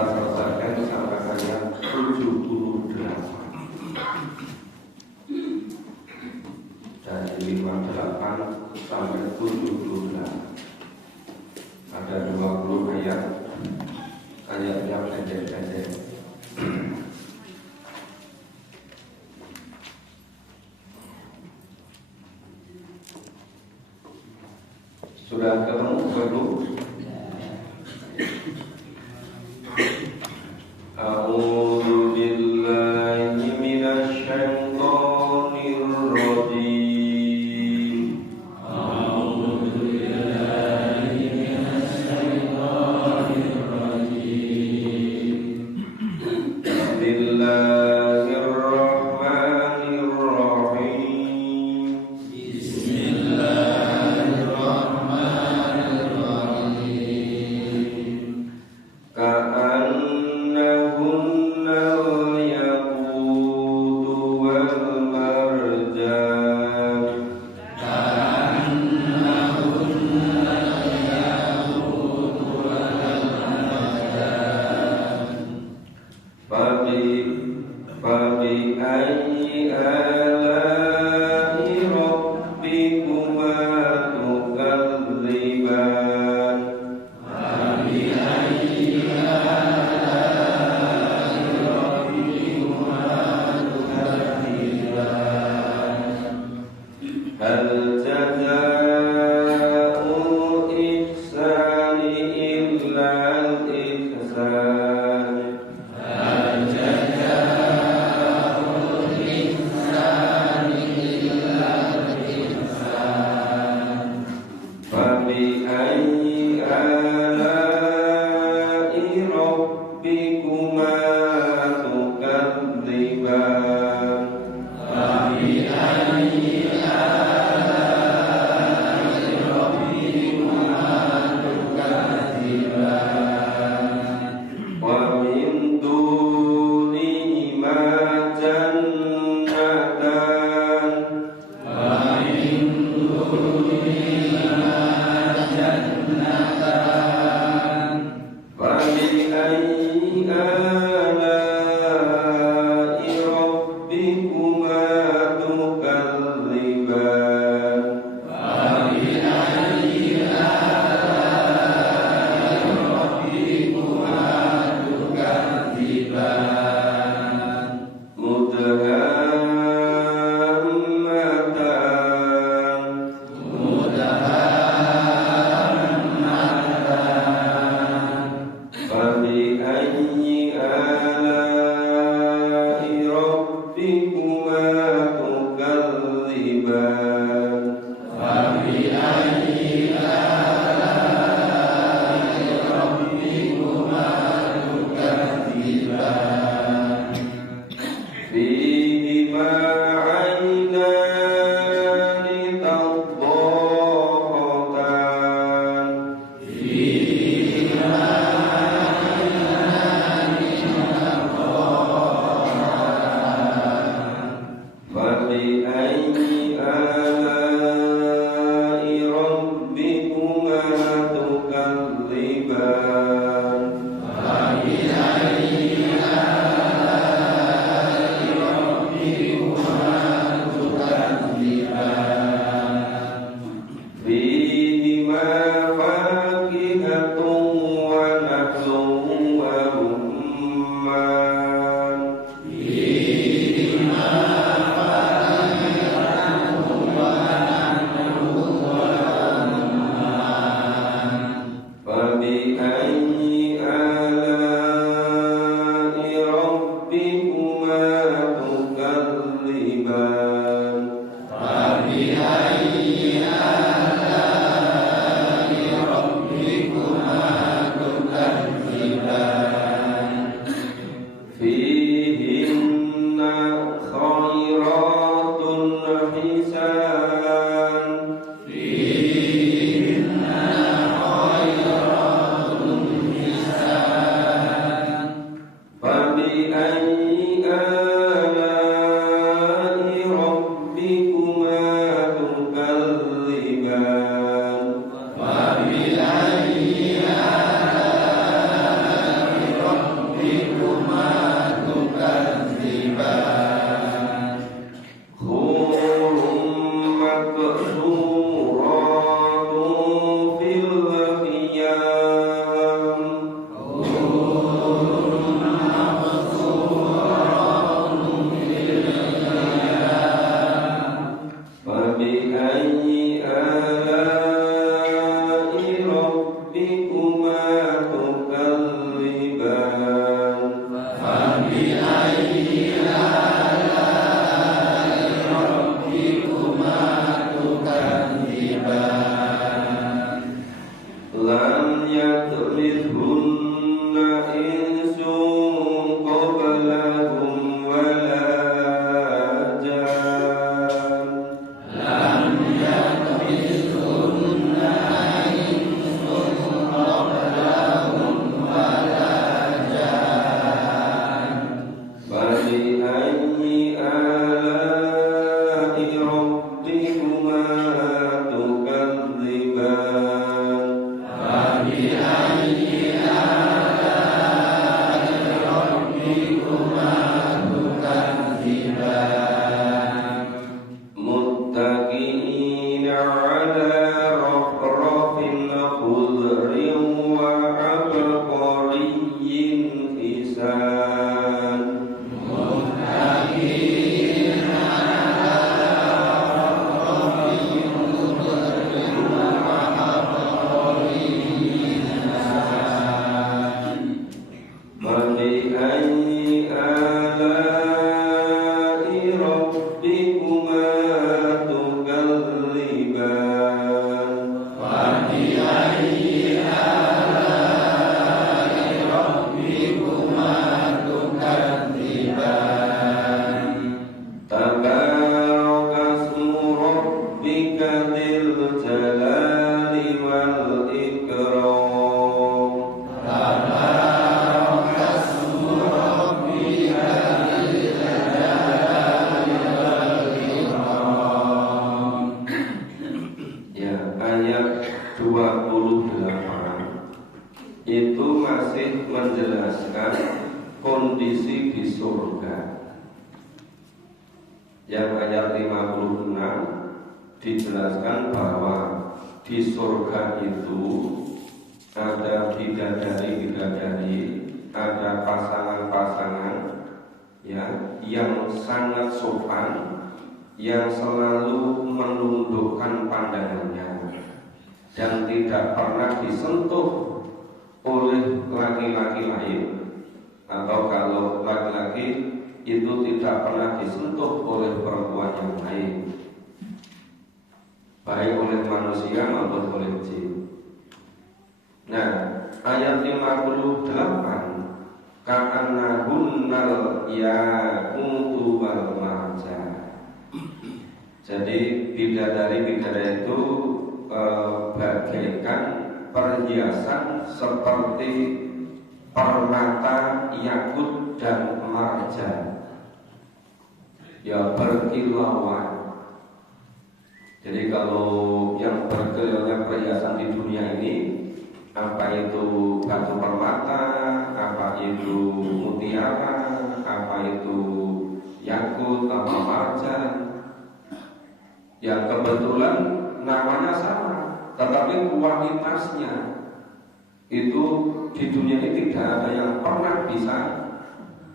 kita selesaikan sampai ayat 78 dari 58 sampai 78. Ada 20 ayat, ayatnya pendek-pendek. Sudah ketemu belum? A'udzu billahi minasy syaithanir rajim. A'udzu billahi minasy syaithanir rajim. Bismillahirrahmanirrahim. فبأي آلاء ربكما تكذبان هل جزاء الإحسان إلا الإحسان فبأي آلاء ربكما تكذبان ومن دونهما جنتان فبأي آلاء ربكما تكذبان مدهامتان فبأي فبأي آلاء ربكما تكذبان تبارك اسم ربك ذي الجلال والإكرام Ya, ayat 28 itu masih menjelaskan kondisi di surga. Yang ayat 56 dijelaskan bahwa di surga itu ada bidadari-bidadari, ada pasangan-pasangan ya yang sangat sopan, yang selalu menundukkan pandangannya dan tidak pernah disentuh oleh laki-laki lain, atau kalau laki-laki itu tidak pernah disentuh oleh perempuan yang lain, baik oleh manusia maupun oleh jin. Nah, ayat 58 ka'annahunnal yaqutu wal marjan. Jadi bidadari-bidadari itu bagaikan perhiasan seperti permata, yakut dan marjan, ya berkilauan. Jadi kalau yang berkilauan perhiasan di dunia ini, apa itu batu permata, apa itu mutiara, apa itu yakut, apa marjan, yang kebetulan namanya sama, tetapi kualitasnya itu di dunia ini tidak ada yang pernah bisa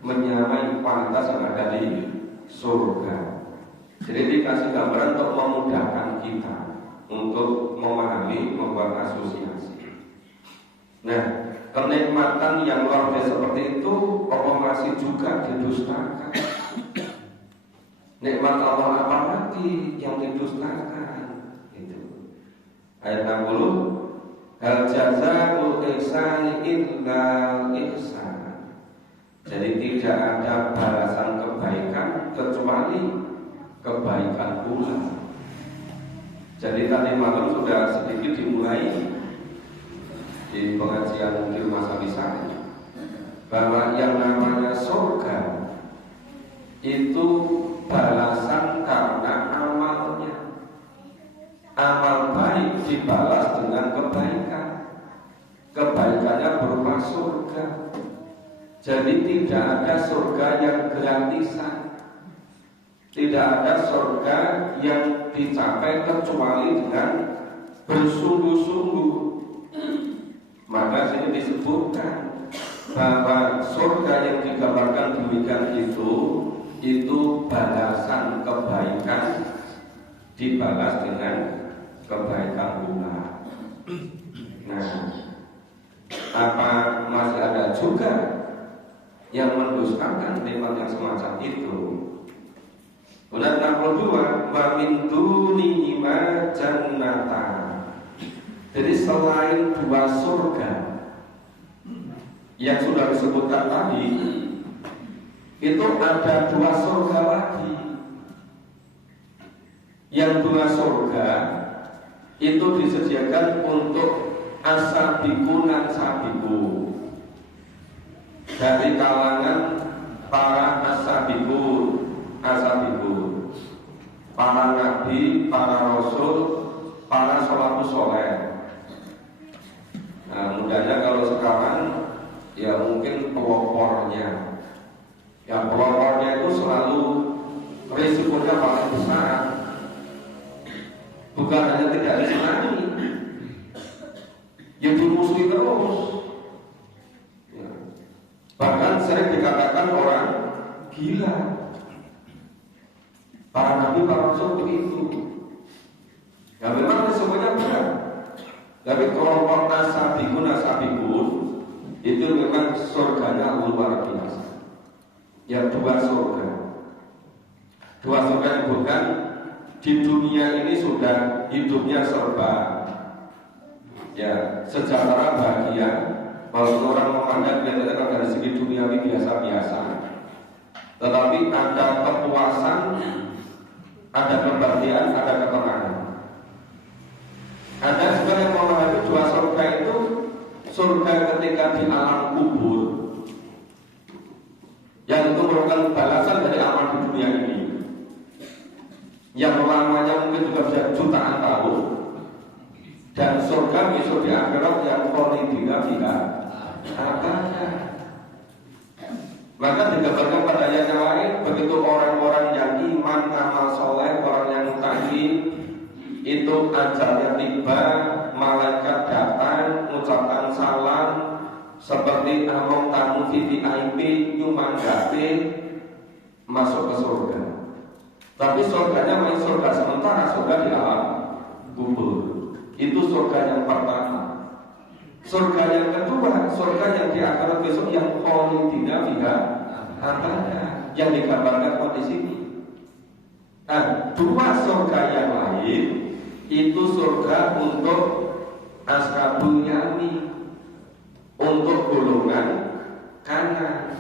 menyamai kualitas yang ada di surga. Jadi dikasih gambaran untuk memudahkan kita untuk memahami, membuat asosiasi. Nah, kenikmatan yang luar biasa seperti itu apa masih juga didustakan? Nikmat Allah apa lagi yang didustakan? Itu ayat 60. Hal jazaa'ul ihsani illa ihsan. Jadi tidak ada balasan kebaikan kecuali kebaikan pula. Jadi tadi malam sudah sedikit dimulai di pengajian di rumah Sabisa bahwa yang namanya surga itu balasan karena amalnya. Amal baik dibalas dengan kebaikan. Kebaikannya berupa surga. Jadi tidak ada surga yang gratisan. Tidak ada surga yang dicapai kecuali dengan bersungguh-sungguh. Maka sini disebutkan bahwa surga yang digambarkan demikian itu balasan kebaikan dibalas dengan kebaikan pula. Nah, apa masih ada juga yang mendustakan nikmat yang semacam itu? Kemudian 62 wa min dunihima jannatan. Jadi selain dua surga yang sudah disebutkan tadi, itu ada dua surga lagi. Yang dua surga itu disediakan untuk as-sabiqun as-sabiqun, dari kalangan para as-sabiqun, para nabi, para rasul, para sholafus soleh. Nah, mudahnya kalau sekarang ya mungkin pelopornya. Ya pelopornya itu selalu risikonya paling besar. Bukan hanya tidak disenangi, yang dimusuhi terus. Ya. Bahkan sering dikatakan orang gila. Para nabi, para rasul begitu. Ya memang semuanya berat. Tapi kelompok as-sabiqun itu memang surganya luar biasa. Ya, dua surga yang bukan di dunia ini sudah hidupnya serba ya sejahtera bahagia. Kalau orang memandang kelihatannya dari segi duniawi biasa-biasa, tetapi ada kepuasan, ada kebahagiaan, ada ketenangan. Ada sebenarnya memahami dua surga itu, surga ketika di alam kubur, yang itu merupakan balasan dari amal di dunia ini, yang lamanya mungkin juga bisa jutaan tahun, dan surga besok di akhirat yang kholidina fiha abada. Maka digambarkan pada ayat yang lain, begitu orang-orang yang iman, amal soleh, orang yang mutakin, itu ajalnya tiba, malaikat datang, mengucapkan salam, seperti among tamu VVIP, nyumanggati, masuk ke surga. Tapi surganya masih surga sementara, surga di alam kubur. Itu surga yang pertama. Surga yang kedua, surga yang di akhirat besok yang kholidina fiha abada, yang digambarkan di sini. Nah, dua surga yang lain itu surga untuk ashabul yamin, untuk golongan kanan.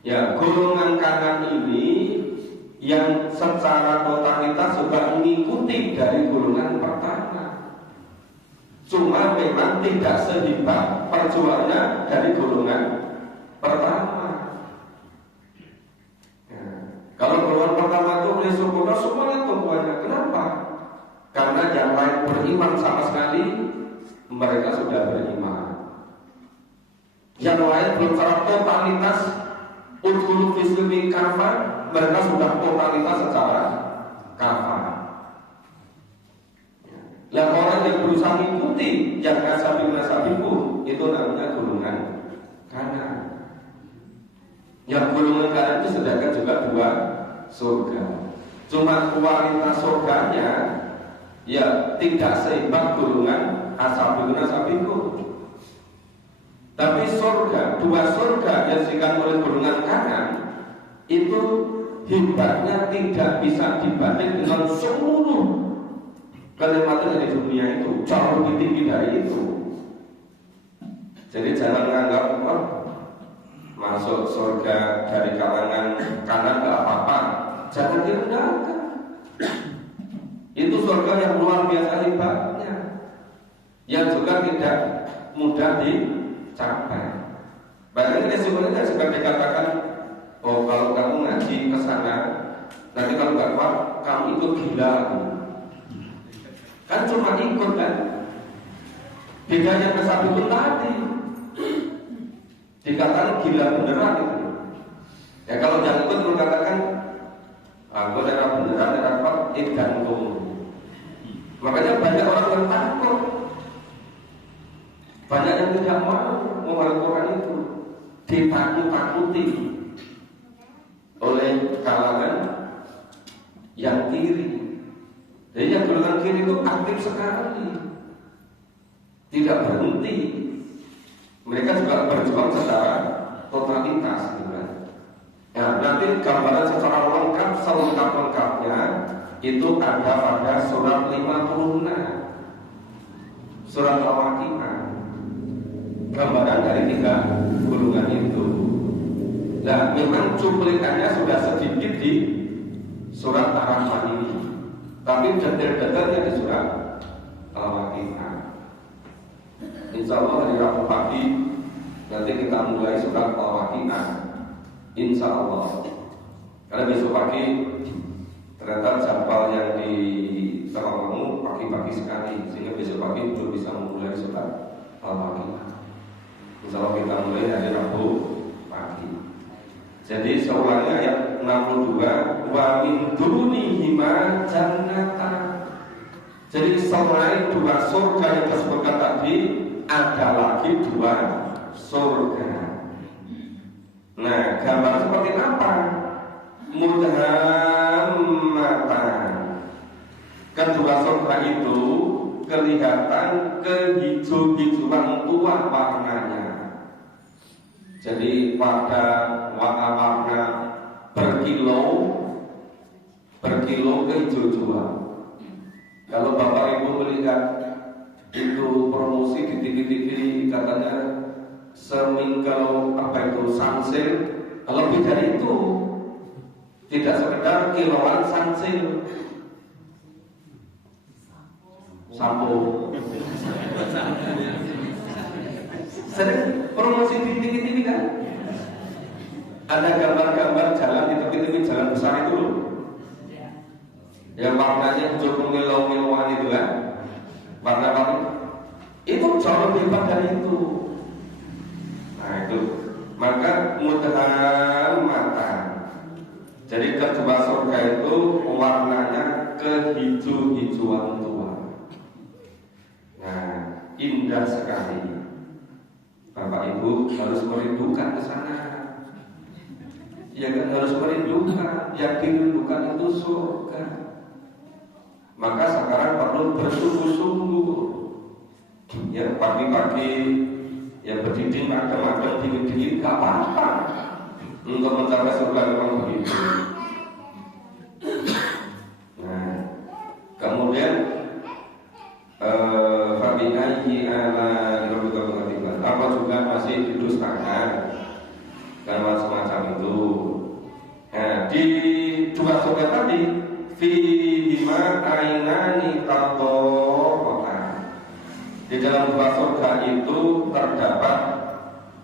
Ya, golongan kanan ini yang secara totalitas juga mengikuti dari golongan pertama. Cuma memang tidak sehebat perjuangannya dari golongan pertama. Ya. Kalau golongan pertama itu oleh sempurna semuanya tumpuannya. Kenapa? Karena yang lain beriman sama sekali, mereka sudah beriman. Yang lain belum secara totalitas udkhulu fis-silmi kafah, mereka sudah totalitas secara kafah. Yang orang yang berusaha mengikuti yang nasabiku itu namanya golongan kanan. Yang golongan kanan itu sedangkan juga dua surga. Cuma kualitas surganya ya tidak seimbang golongan nasabiku. Tapi surga, dua surga yang disebutkan oleh golongan kanan itu hebatnya tidak bisa dibanding dengan seluruh kenikmatan di dunia itu, jauh lebih tinggi dari itu. Jadi jangan menganggap masuk surga dari kalangan kanan gak apa-apa, jangan direndahkan. Itu surga yang luar biasa hebatnya, yang juga tidak mudah dicapai. Bahkan ini sebenarnya juga dikatakan, oh kalau kamu ngaji ke sana, nanti kalau nggak kuat, kamu ikut gila. Kan cuma ikut kan. Bedanya kesabukun tadi dikatakan gila beneran itu. Ya kalau jangan ikut mengatakan aku darah beneran, darah kuat, gantung. Makanya banyak orang yang takut, banyak yang tidak mau Al-Quran itu, ditakut-takuti oleh kalangan yang kiri. Jadi yang golongan kiri itu aktif sekali, tidak berhenti. Mereka juga berjuang secara totalitas, gitu kan? Ya, nanti gambaran secara lengkap, selengkap-lengkapnya itu ada pada surat 56, surat Al-Waqiah. Gambaran dari tiga golongan itu. Nah, memang cuplikannya sudah sedikit di surat Ar-Rahman ini, tapi detail-detailnya di surat Al-Waqiah. Insya Allah hari Rabu pagi nanti kita mulai surat Al-Waqiah. Insya Allah. Karena besok pagi ternyata jadwal yang di Tengah pagi-pagi sekali, sehingga besok pagi belum bisa memulai surat Al-Waqiah. Insya Allah kita mulai hari Rabu pagi. Jadi seulangnya ayat 62, wa min dunihima jannatan. Jadi selain dua surga yang disebutkan tadi, ada lagi dua surga. Nah, gambar seperti apa? Mudhammatan. Kedua surga itu kelihatan kehijau-hijauan tua warnanya. Jadi pada warna berkilo kehijau-hijauan. Kalau Bapak Ibu melihat itu promosi di TV-TV katanya seminggu sunsil, lebih dari itu, tidak sekedar kiloan sunsil, sampo. Sering promosi di TV kan? Ada gambar-gambar jalan di TV jalan besar itu loh, yang warnanya hijau kemilau-milauan itu kan, warna-warni itu jauh lebih hebat dari itu. Nah itu, maka mudah mata. Jadi kedua surga itu warnanya kehijau-hijauan tua. Nah indah sekali. Bapak Ibu harus merindukan ke sana. Ya kan, harus merindukan. Yang dirindukan itu surga. Maka sekarang perlu bersungguh-sungguh. Ya pagi-pagi ya berdiri macam-macam dingin-dingin gak apa-apa. Untuk mencapai surga memang begitu. Nah, kemudian Fabi'ayyi ala rabbika tukadziban, apa juga masih didustakan dan semacam itu. Nah, di dua surga tadi fihima ainani tadawwatan, di dalam dua surga itu terdapat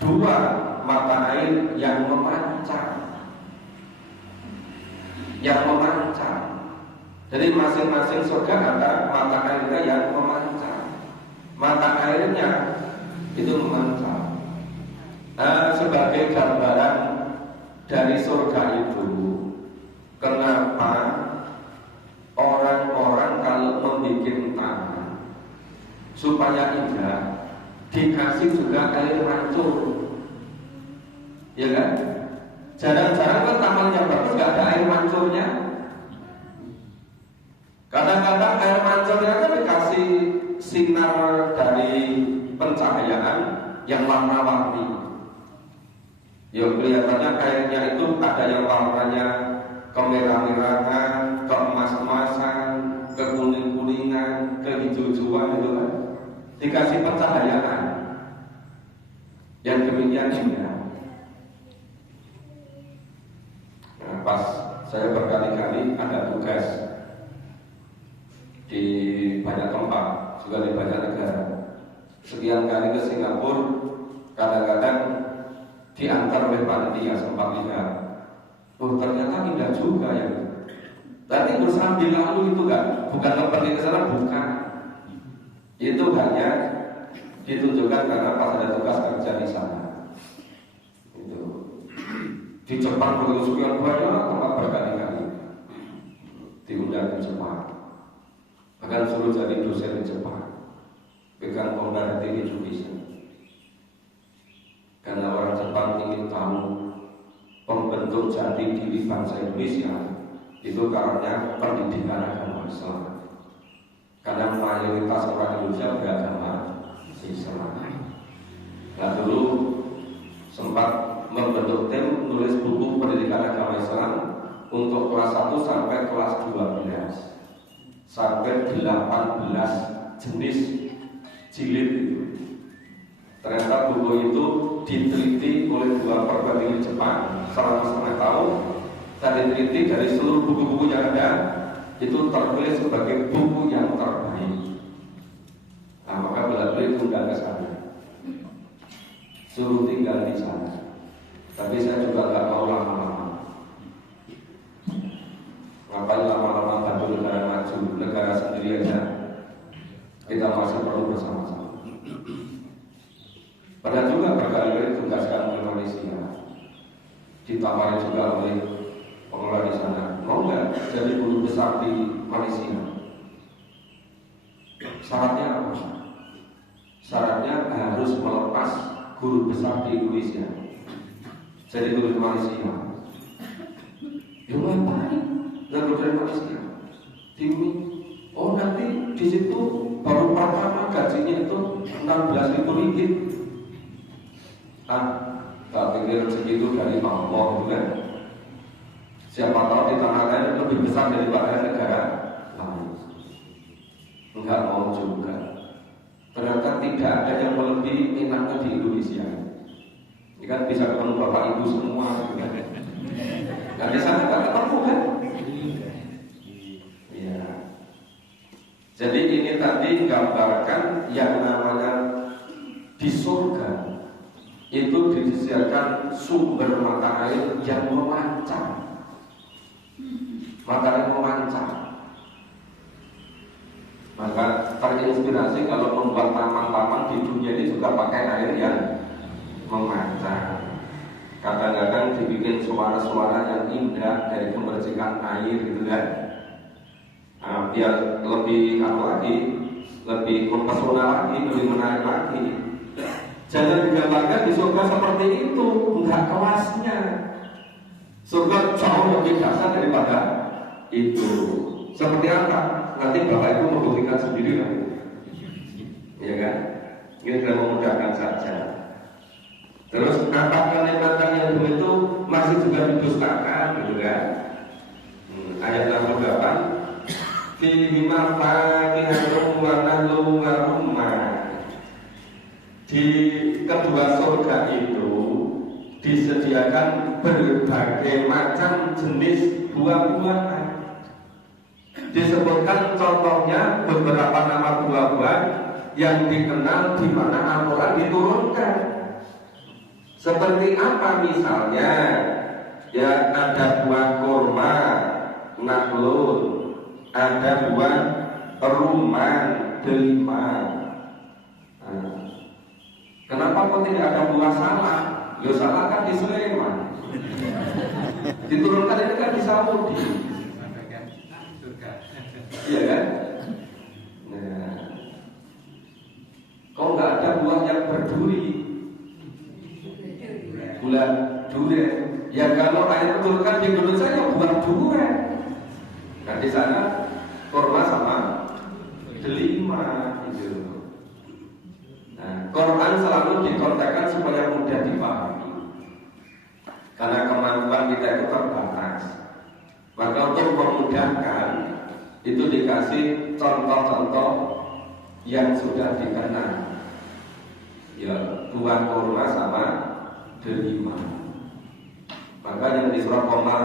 dua mata air yang memancar. Jadi masing-masing surga ada mata airnya yang memancar. Mata airnya itu memancar. Sebagai gambaran dari surga itu, kenapa orang-orang kalau membuat taman supaya indah dikasih juga air mancur, ya kan? Jarang-jarang kan tamannya bagus gak ada air mancurnya. Kadang-kadang air mancurnya kan dikasih sinar dari pencahayaan yang warna-warni. Ya kelihatannya airnya itu ada yang warnanya kemerah-merahan, keemas-emasan, kekuning-kuningan, kehijau-hijauan itu kan. Dikasih pencahayaan yang demikian indah. Nah, pas saya berkali-kali ada tugas di banyak tempat, juga di banyak negara. Sekian kali ke Singapura, kadang-kadang diantar oleh panitia sempat lihat. Oh ternyata indah juga ya. Tapi bersambil lalu itu kan, bukan pergi ke sana, bukan. Itu hanya ditunjukkan karena pas ada tugas kerja di sana. Itu di Jepang begitu sekian banyak tempat berkali-kali diundang di Jepang. Akan suruh jadi dosen di Jepang, pegang comparative education. Karena orang Jepang ingin tahu pembentuk jati diri bangsa Indonesia itu karena pendidikan agama Islam. Karena mayoritas orang Indonesia beragama Islam. Nah dulu sempat membentuk tim nulis buku pendidikan agama Islam untuk kelas 1 sampai kelas 12 sampai 18 jenis jilid itu. Ternyata buku itu diteliti oleh dua perguruan tinggi Jepang selama setengah tahun, dan diteliti dari seluruh buku-buku yang ada itu tertulis sebagai buku yang terbaik. Nah maka bela-beli undang ke sana, suruh tinggal di sana. Tapi saya juga nggak mau lama-lama. Ngapain lama-lama bantu negara maju, negara sendiri aja kita masih perlu bersama-sama. Pernah juga berkali-kali ditugaskan oleh Malaysia, ditawari juga oleh pengelola di sana, mau nggak jadi guru besar di Malaysia? Syaratnya apa? Syaratnya harus melepas guru besar di Indonesia, jadi guru di Malaysia. Ya ngapain? Dan dari Malaysia, Timi, oh nanti di situ baru pertama gajinya itu 16.000 ringgit. Gak mungkin rezeki itu dari Allah gitu kan. Siapa tahu di tanah lain lebih besar daripada negara lain. Enggak mau juga. Ternyata tidak ada yang lebih enaknya di Indonesia. Ini kan bisa ketemu bapak ibu semua gitu kan. Nah di sana kan ketemu kan. Iya. Jadi ini tadi gambarkan yang namanya di surga itu disediakan sumber mata air yang memancar. Mata air memancar. Maka terinspirasi kalau membuat taman-taman di dunia ini juga pakai air yang memancar. Kadang-kadang dibikin suara-suara yang indah dari kemercikan air gitu kan. Biar lebih lagi, lebih mempesona lagi, lebih menarik lagi. Jangan digambarkan di surga seperti itu, enggak kelasnya. Surga jauh lebih dasar daripada itu. Seperti apa? Nanti Bapak Ibu membuktikan sendiri kan? Iya kan? Ini sudah memudahkan saja. Terus apakah nikmatan yang itu masih juga didustakan gitu kan? Ayat 68 fihi mafakihatun wa nahlun wa rumman. Di kedua surga itu disediakan berbagai macam jenis buah-buahan. Disebutkan contohnya beberapa nama buah-buahan yang dikenal di mana Al-Quran diturunkan. Seperti apa misalnya? Ya ada buah kurma, nakhlun, ada buah rumman, delima. Kenapa kok tidak ada buah salak? Ya salak kan di Sleman. Diturunkan itu kan di Saudi. Iya kan? Nah, kok nggak ada buah yang berduri? Bulan durian. Ya kalau air diturunkan di Indonesia ya buah durian. Nah di sana kurma sama delima gitu. Nah, Quran selalu dikontekkan supaya mudah dipahami. Karena kemampuan kita itu terbatas. Maka untuk memudahkan itu dikasih contoh-contoh yang sudah dikenal. Ya, buah kurma sama delima. Maka yang di surah Qamar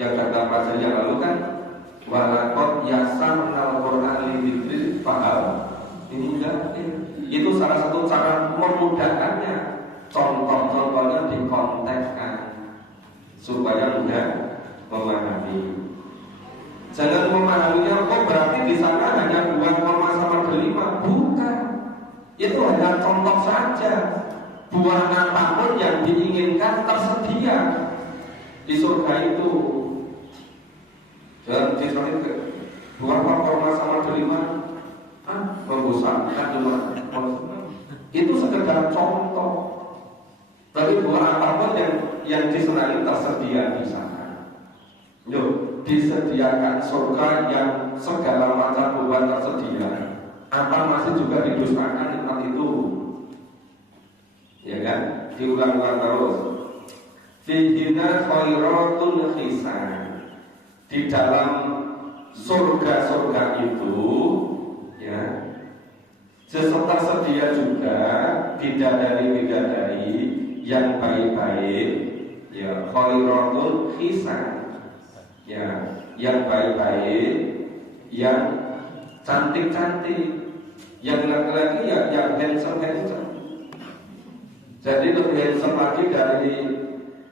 yang kata pasal yang lalu kan walaqad yasarnal Qur'ana lidzikri fahal ini itu salah satu cara memudahkannya. Contoh-contohnya dikontekskan supaya mudah memahami. Jangan memahaminya kok berarti di sana hanya buah kurma sama delima. Bukan. Itu hanya contoh saja. Buah apapun yang diinginkan tersedia di surga itu. Dan di sana buah kurma sama delima membosankan cuma. Itu sekedar contoh. Tapi buah apapun yang disenangi tersedia di sana. Yuk, disediakan surga yang segala macam buah tersedia. Apa masih juga didustakan nikmat itu? Ya kan? Diulang-ulang terus. Fihina khairatun hisan. Di dalam surga-surga itu, ya, tersedia juga bidadari-bidadari yang baik-baik, ya, khairatun hisan. Ya, yang baik-baik, yang cantik-cantik, yang laki-laki ya yang handsome-handsome. Jadi lebih handsome lagi dari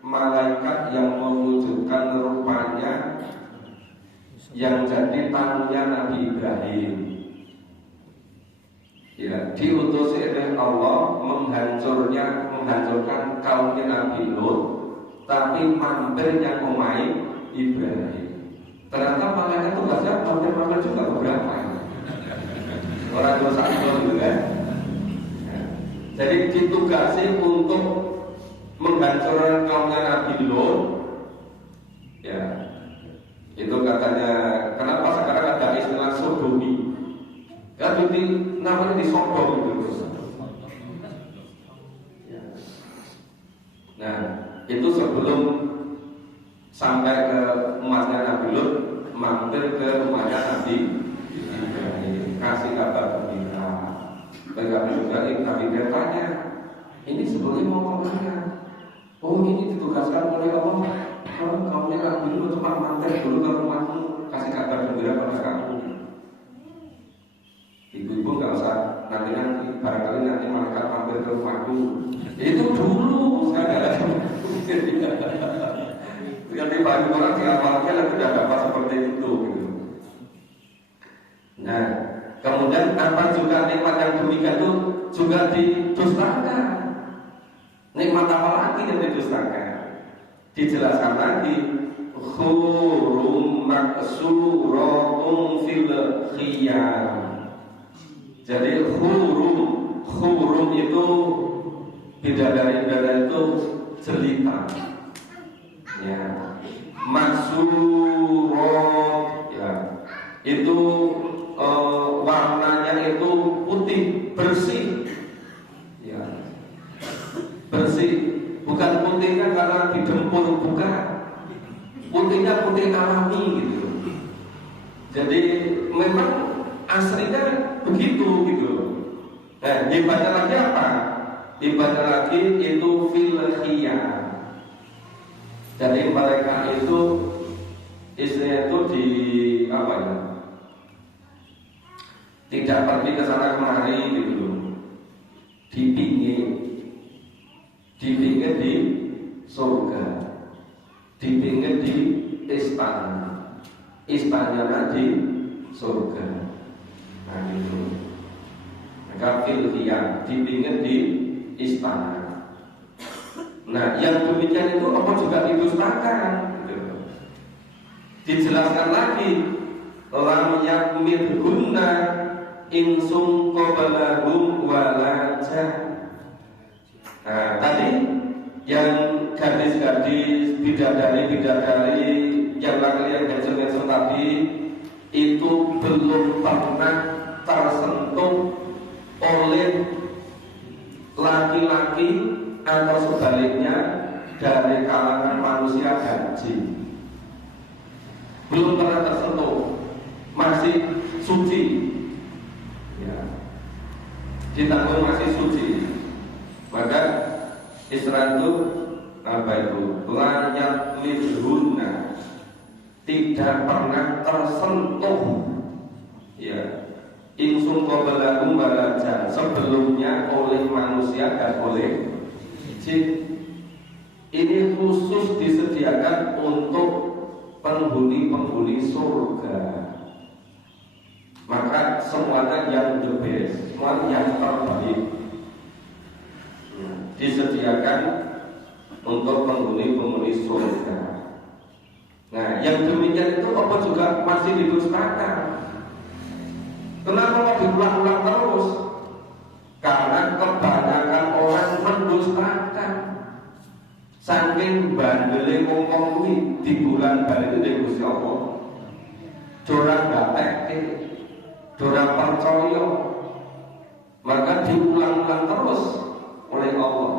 malaikat yang mewujudkan rupanya yang jadi tamunya Nabi Ibrahim. Ya, diutus oleh Allah menghancurkan kaumnya Nabi Lut, tapi mampirnya pemain Ibrahim. Ternyata malaikat itu nggak siapa, mampir juga beberapa. Orang dosa itu juga. Jadi ditugasi untuk menghancurkan kaumnya Nabi Lut. Ya, itu katanya. Kenapa sekarang ada istilah sodomi? Kan itu namanya di Sodom gitu. Nah, itu sebelum sampai ke umatnya Nabi Lut, mampir ke rumahnya Nabi Ibrahim, kasih kabar gembira. Bagaimana juga Nabi Ibrahim tanya, ini sebelumnya mau kemana? Oh, ini ditugaskan oleh Allah. Kamu Nabi Lut cuma mampir dulu ke rumahmu, kasih kabar gembira pada kamu. Ibu-ibu nggak usah nanti barangkali nanti malaikat mampir ke rumahku. Itu dulu saya Jadi banyak orang di awalnya sudah dapat seperti itu gitu. Nah, kemudian apa juga nikmat yang demikian itu juga didustakan. Nikmat apa lagi yang didustakan? Dijelaskan lagi, hurum maksuratun fil khiyam. Jadi hurum itu bidadari itu jelita. Ya, maksurat ya, itu warnanya itu putih bersih, ya, bersih. Bukan putihnya karena didempul, bukan. Putihnya putih alami gitu. Jadi memang aslinya begitu gitu. Nah, hebatnya lagi apa? Hebatnya lagi itu fil khiyam. Jadi mereka itu istrinya itu di apa ya? Tidak pergi ke sana kemari gitu, dipingin di surga, dipingin di istana di surga. Nah gitu. Maka filhiyah dipingin di istana. Nah, yang demikian itu apa juga didustakan gitu. Dijelaskan lagi, lam yakmidhunna insum qablahum wala jan. Nah, tadi yang gadis-gadis, bidadari-bidadari yang laki yang kecil-kecil tadi itu belum pernah tersentuh oleh laki-laki atau sebaliknya dari kalangan manusia dan jin. Belum pernah tersentuh, masih suci ya. Ditanggung masih suci. Maka Israel itu apa itu? Layak lidhunna, tidak pernah tersentuh ya. Insum qablahum walajan, sebelumnya oleh manusia dan oleh jin. Ini khusus disediakan untuk penghuni-penghuni surga. Maka semuanya yang the best, semuanya yang terbaik disediakan untuk penghuni-penghuni surga. Nah, yang demikian itu apa juga masih didustakan. Kenapa mau diulang-ulang terus? Karena kebanyakan orang mendustakan. Saking bandele ngomong kuwi di bulan balik itu dari Gusti Allah. Dorang gatek, dorang percaya. Maka diulang-ulang terus oleh Allah.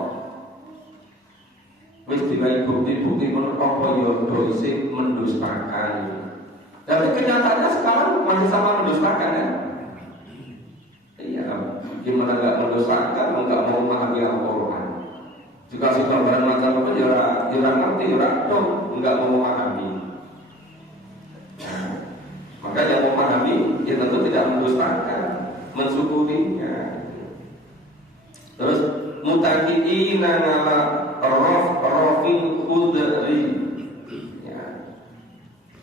Wis diwai bukti-bukti menurut apa ya dosa mendustakan. Tapi kenyataannya sekarang masih sama mendustakan ya. Iya, gimana nggak mendustakan, nggak mau memahami Al-Quran. Juga si gambaran macam apa ya ngerti, ya dong, nggak mau memahami. Nah, maka yang memahami ya tentu tidak mendustakan, mensyukurinya. Terus mutaki'ina ala rafin khudri ya.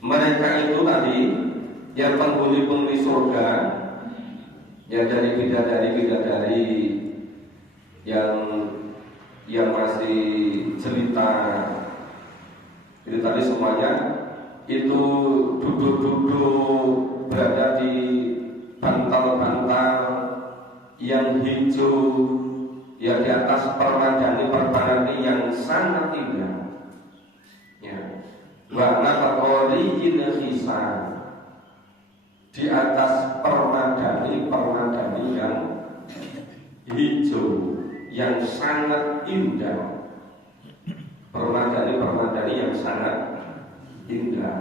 Mereka itu tadi yang penghuni-penghuni surga ya, dari bidadari-bidadari yang masih cerita itu tadi semuanya itu duduk-duduk berada di bantal-bantal yang hijau ya, di atas permadani yang sangat indah ya. Wa naqarijil hisan, di atas permadani yang hijau yang sangat indah. permadani yang sangat indah.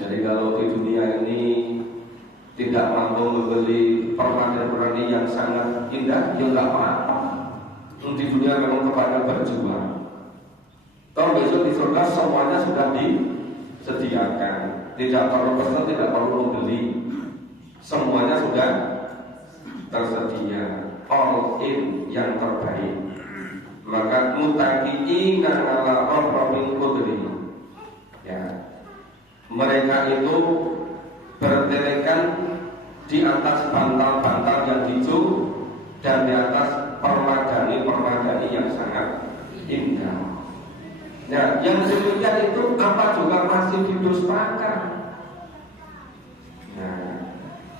Jadi kalau di dunia ini tidak mampu membeli permadani yang sangat indah, ya nggak apa-apa. Di dunia memang kepada berjuang. Kalau besok di surga semuanya sudah disediakan, tidak perlu pesan, tidak perlu membeli, semuanya sudah tersedia, all in yang terbaik. Maka mutaki'ina ala rabbin qudri, ya, mereka itu bertelekan di atas bantal-bantal yang hijau dan di atas permadani yang sangat indah. Nah, yang demikian itu apa juga masih didustakan. Nah,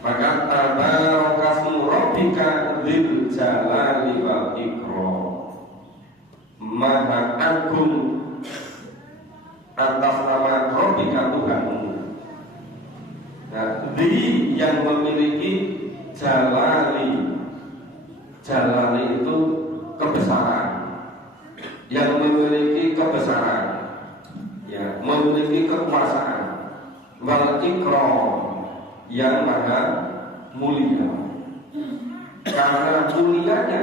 maka tabarakasmu rabbika dzil jalali wal ikram. Maha agung atas nama rabbika Tuhanmu. Nah, di yang memiliki jalali. Jalali itu kebesaran. Yang memiliki kebesaran, ya, memiliki kekuasaan, wal ikram, yang maha mulia. Karena mulianya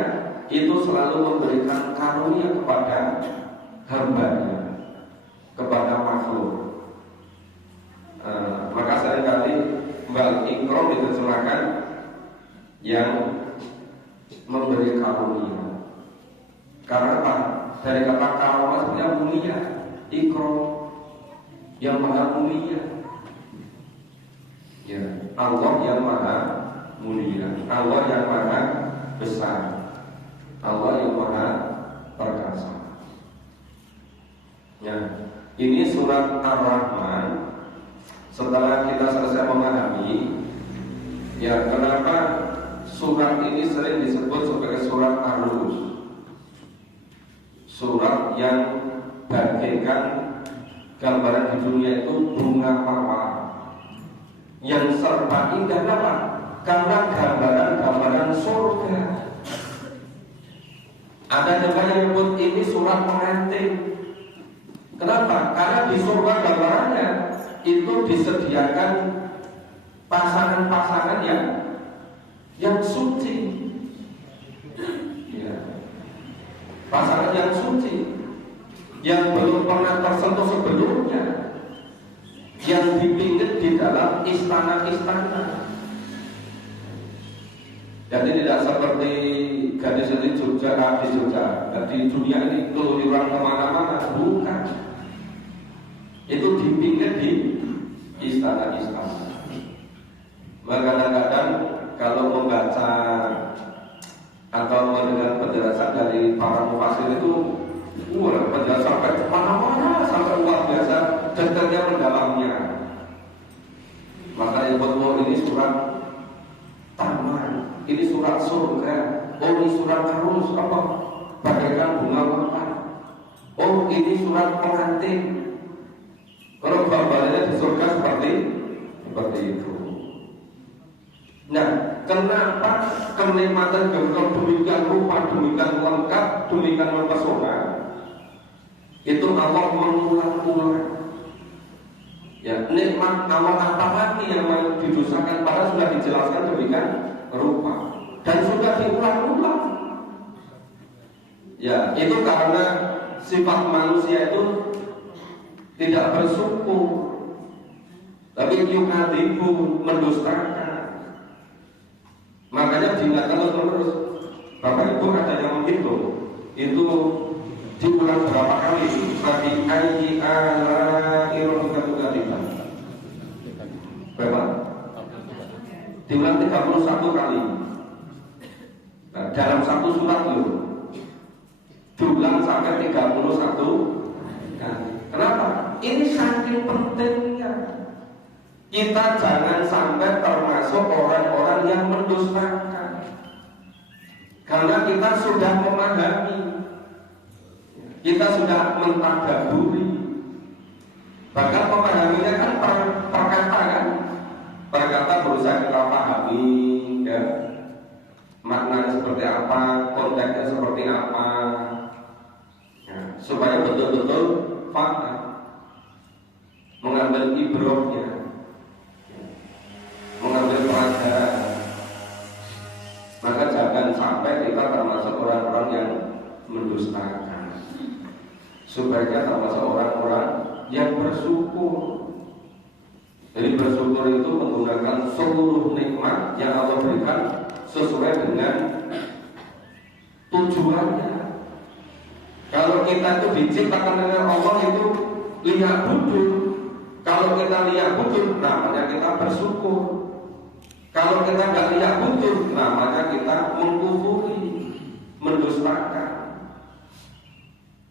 itu selalu memberikan karunia kepada hambanya, kepada makhluk. Maka seringkali wal ikram diterjemahkan yang memberi karunia. Karena apa? Dari kata karamah sebenarnya mulia, ikram, yang maha mulia. Ya, Allah yang maha mulia, Allah yang maha besar, Allah yang maha perkasa. Ya, ini surat Ar-Rahman. Setelah kita selesai memahami, ya, kenapa surat ini sering disebut sebagai surat Ar-Rus, surat yang bagaikan gambaran di dunia itu bunga mawar yang serba indah. Kenapa? Karena gambaran-gambaran surga. Ada yang menyebut ini surat pengantin. Kenapa? Karena di surga gambarannya itu disediakan pasangan-pasangan yang suci. Pasangan yang suci, yang belum pernah tersentuh sebelumnya, yang dipinggit di dalam istana-istana. Jadi tidak seperti gadis di Jogja, di dunia ini keluyuran kemana-mana, bukan. Itu dipinggit di istana-istana. Kadang-kadang kalau membaca atau mendengar penjelasan dari para mufasir itu, penjelasan sampai mana-mana, sampai luar biasa, detailnya mendalamnya. Maka yang betul ini surat taman, ini surat surga, oh ini surat arus, apa? Bagaikan bunga mawar. Oh ini surat pengantin. Kalau gambarnya di surga seperti itu. Nah, kenapa kenikmatan demikian rupa, demikian lengkap, demikian mempesona? Itu Allah mengulang-ulang. Ya, nikmat Allah apa lagi yang didustakan? Padahal sudah dijelaskan demikian rupa dan sudah diulang-ulang. Ya, itu karena sifat manusia itu tidak bersyukur, tapi yukadibu, mendustakan. Makanya diingatkan terus. Bapak Ibu ada yang menghitung itu diulang berapa kali? Nabi ayyi ala irokatukatifan. Berapa? Diulang 31 kali. Nah, dalam satu surat itu diulang sampai 31 kali. Kenapa? Ini saking pentingnya. Kita jangan sampai termasuk orang-orang yang mendustakan. Karena kita sudah memahami, kita sudah mentadaburi. Bahkan memahaminya kan perkata kan, perkata berusaha kita pahami, ya, maknanya seperti apa, konteksnya seperti apa. Nah, supaya betul-betul faham, mengambil ibrahnya, mengambil pelajaran. Maka jangan sampai kita termasuk orang-orang yang mendustakan. Sebaiknya termasuk orang-orang yang bersyukur. Jadi bersyukur itu menggunakan seluruh nikmat yang Allah berikan sesuai dengan tujuannya. Kalau kita itu diciptakan oleh Allah itu lihat budul. Kalau kita lihat budul, namanya kita bersyukur. Kalau kita nggak lihat budul, namanya kita mengkufuri, mendustakan.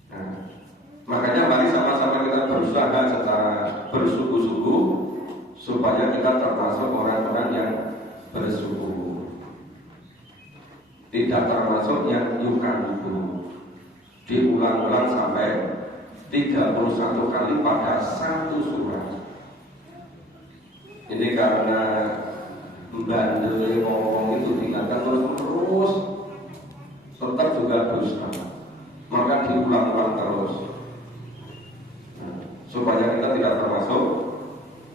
Nah, makanya mari sama-sama kita berusaha secara bersungguh-sungguh supaya kita termasuk orang-orang yang bersyukur, tidak termasuk yang yukan-yukan. Diulang-ulang sampai 31 kali pada satu surat. Ini karena bandel ngomong itu diingatkan terus, tetap juga dusta. Maka diulang-ulang terus, supaya kita tidak termasuk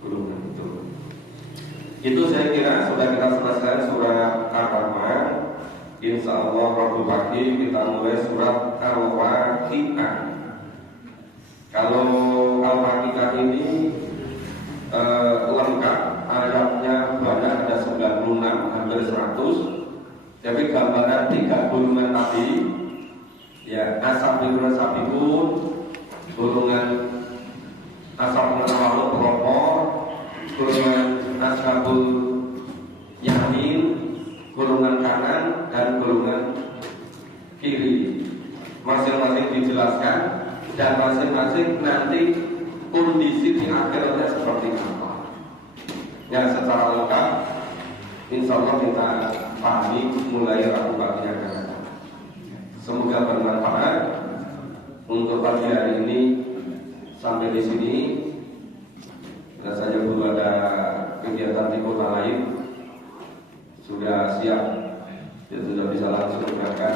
golongan itu. Itu saya kira sudah kita selesai surat Ar-Rahman. Insya Allah Rabu pagi kita mulai surat Al-Waqi'ah. Kalau Al-Waqi'ah ini lengkap, ayatnya banyak, ada 96, hampir 100. Tapi gambaran 3 golongan tadi, ya, asabikun, golongan ashabul kelompok, golongan ashabul yamin, golongan kanan dan golongan kiri, masing-masing dijelaskan dan masing-masing nanti kondisi di akhirnya seperti apa. Ya, secara lengkap insya Allah kita pahami mulai Rabu pagi yang akan datang. Semoga bermanfaat. Untuk pagi hari ini sampai di sini. Dan saja belum ada kegiatan di kota lain. Sudah siap, ya, sudah bisa langsung berangkat.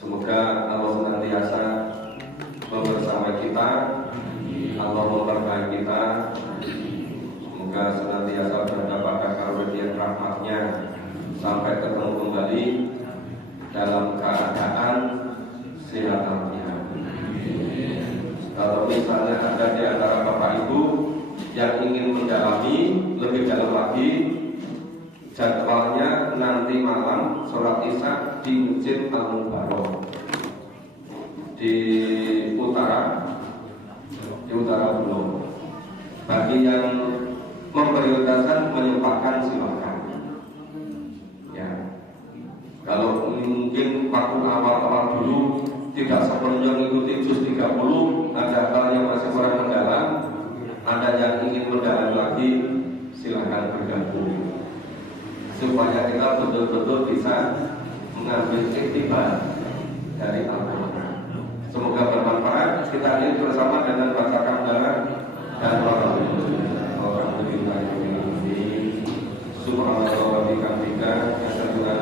Semoga Allah senantiasa bersama kita, Allah memberkahi kita. Semoga senantiasa berada pada karunia rahmatnya sampai ketemu kembali dalam keadaan sehat walafiat. Kalau misalnya ada di antara Bapak Ibu yang ingin mendalami lebih dalam lagi, jadwalnya nanti malam sholat isya di Masjid Al-Mubarok di utara Bulog. Bagi yang memprioritaskan menyempatkan silakan. Ya, kalau mungkin waktu awal-awal dulu tidak sepenuhnya mengikuti juz 30, ada hal yang masih kurang mendalam, ada yang ingin mendalam lagi, silakan bergabung supaya kita betul-betul bisa mengambil iktibar dari Al-Quran. Semoga bermanfaat. Kita lihat bersama dengan baca hamdalah dan alhamdulillah. Subhanallah wa bihamdika, asyhadu an